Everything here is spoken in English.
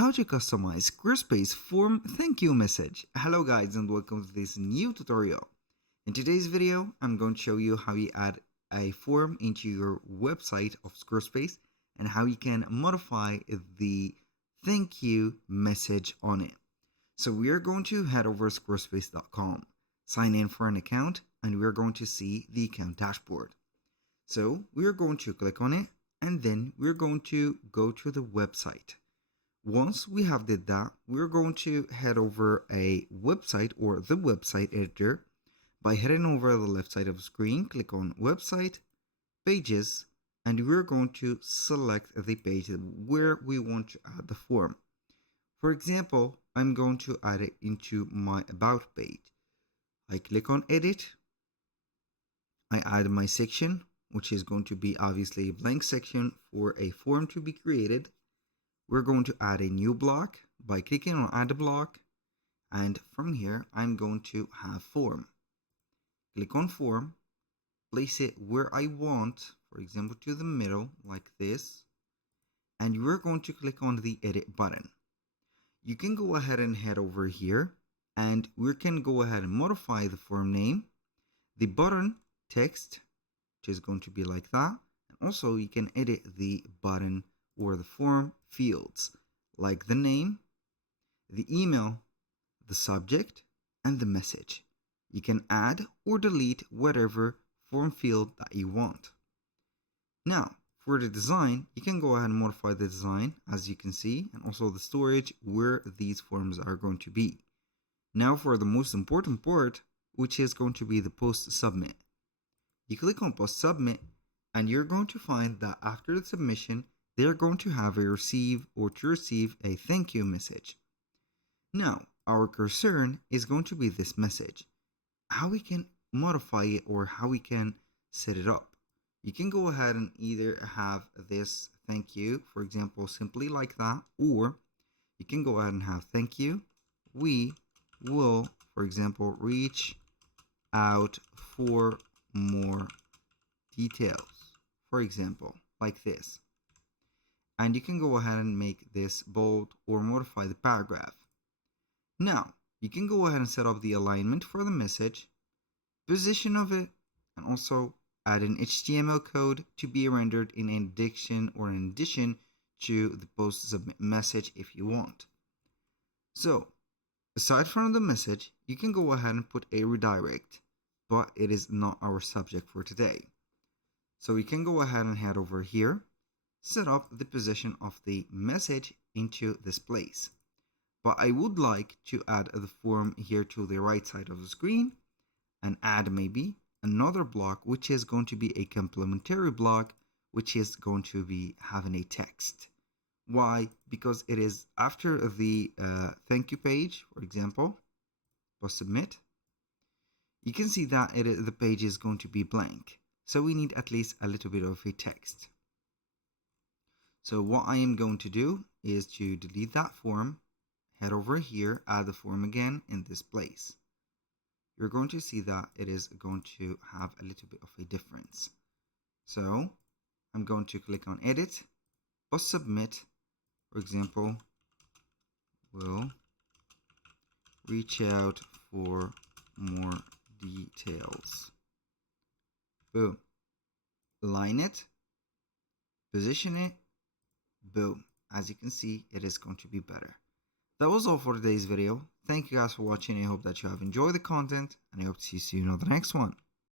How to customize Squarespace form thank you message. Hello guys and welcome to this new tutorial. In today's video, I'm going to show you how you add a form into your website of Squarespace and how you can modify the thank you message on it. So we are going to head over to squarespace.com, sign in for an account, and we're going to see the account dashboard. So we're going to click on it and then we're going to go to the website. Once we have did that, we're going to head over a website or the website editor by heading over the left side of the screen, click on website, pages, and we're going to select the page where we want to add the form. For example, I'm going to add it into my about page. I click on edit, I add my section, which is going to be obviously a blank section for a form to be created. We're going to add a new block by clicking on add a block, and from here I'm going to have form. Click on form, place it where I want, for example to the middle like this, and we're going to click on the edit button. You can go ahead and head over here and we can go ahead and modify the form name, the button text, which is going to be like that, and also you can edit the button or the form fields like the name, the email, the subject, and the message. You can add or delete whatever form field that you want. Now, for the design, you can go ahead and modify the design as you can see, and also the storage where these forms are going to be. Now for the most important part, which is going to be the post submit. You click on post submit and you're going to find that after the submission, they're going to have a receive a thank you message. Now, our concern is going to be this message. How we can modify it or how we can set it up. You can go ahead and either have this thank you, for example, simply like that, or you can go ahead and have thank you. We will, for example, reach out for more details, for example, like this. And you can go ahead and make this bold or modify the paragraph. Now, you can go ahead and set up the alignment for the message, position of it, and also add an HTML code to be rendered in addition to the post submit message if you want. So, aside from the message, you can go ahead and put a redirect, but it is not our subject for today. So we can go ahead and head over here, set up the position of the message into this place. But I would like to add the form here to the right side of the screen and add maybe another block, which is going to be a complementary block, which is going to be having a text. Why? Because it is after the thank you page, for example, post submit. You can see that the page is going to be blank. So we need at least a little bit of a text. So what I am going to do is to delete that form, head over here, add the form again in this place. You're going to see that it is going to have a little bit of a difference. So I'm going to click on edit, post submit, for example, will reach out for more details. Boom. Align it, position it, boom. As you can see, it is going to be better. That was all for today's video. Thank you guys for watching. I hope that you have enjoyed the content and I hope to see you in the next one.